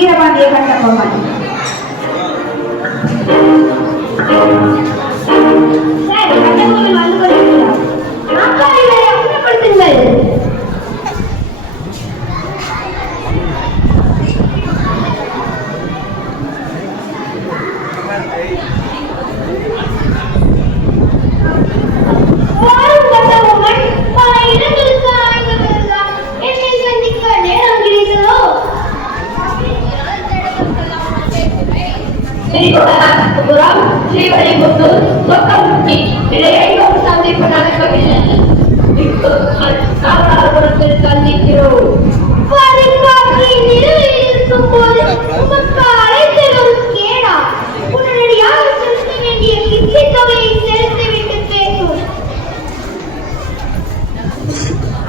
Veerapandiya Kattabomman. Sir, Kattabomman வந்து கொண்டிருக்கிறார். நாற்காலிகளை அப்புறப்படுத்துங்கள்.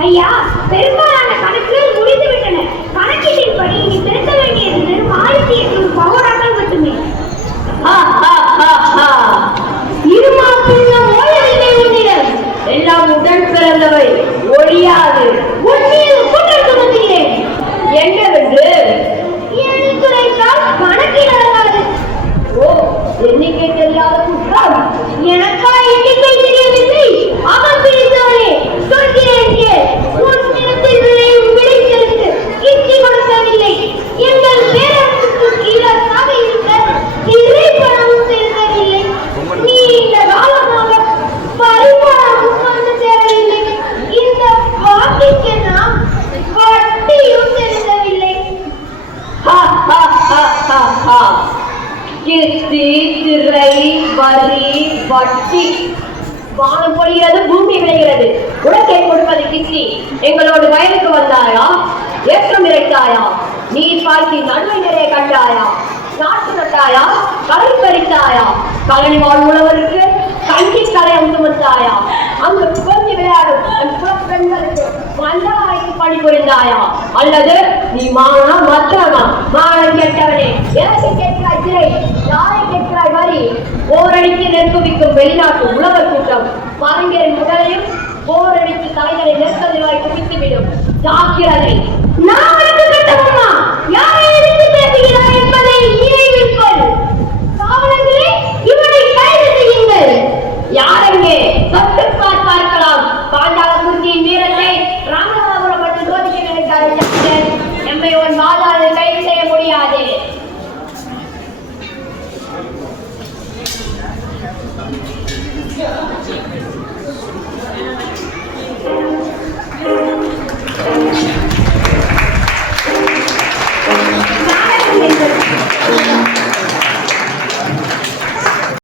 ஐயா, பெரும்பாலான கணக்குகள் முடிந்துவிட்டன. கணக்கீட்டின்படி இனி செலுத்த வேண்டியது 1800 பவுன்கள் மட்டுமே. எல்லாம் உடன் பிறந்தவை, ஒழியாது. குற்றம் சுமத்துகிறேன். என்னவென்று கணக்கிடலாது. ஓ, எண்ணிக்கை தெரியாத குற்றம். எனக்கா எண்ணிக்கை தெரியவில்லை? அவன் பிடித்தவனே சொல்கிறேன். விளைச்சலுக்கு கிட்டி கொடுக்கவில்லை. எங்கள் பேரரசுக்கு கீழாக இருக்க இறை பணமும் செலுத்தவில்லை. நீ இந்த காலமாக பரிமாணமும் வந்து தேவையில்லை. இந்த வாக்கிற்கு நாம் வட்டியும் செலுத்தவில்லை. கிஸ்தி, திரை, வரி, வட்டி. வானம் பொழிகிறது, பூமி விளைகிறது. உடக்கை கொடுப்பது கிஸ்தி. எங்களோடு வயலுக்கு வந்தாயா? ஏற்றம் இறைத்தாயா? நீர் பாய்ச்சி நன்மை நிறைய கண்டாயா? நாட்டு நட்டாயா? களை பறித்தாயா? கலனி வாழ்வுள்ளவருக்கு கஞ்சி கரையம் சுமத்தாயா? அங்கு கொஞ்சி விளையாடும் பெண்களுக்கு மண்டலாய்க்கு பணிபுரிந்தாயா? அல்லது நீ மானா மற்றவனா? மானம் கேட்டவனே, எனக்கு கேட்கிறாய் திரை, யாரை கேட்கிறாய் வரி? போரடித்து நெற்குவிக்கும் வெளிநாட்டு உழவர் கூட்டம் மரங்கரின் உடலையும் போரடித்து தலைகளை நெற்கதிவாய் குவித்துவிடும். ஜாக்கிரதை. யாரை எதிர்த்து பேசுகிறாய் என்பதை நினைவில் கொள். காவலர்களே, இவனை கைது செய்யுங்கள். யாரெங்கே? தொட்டு பார்க்கலாம். பாண்டா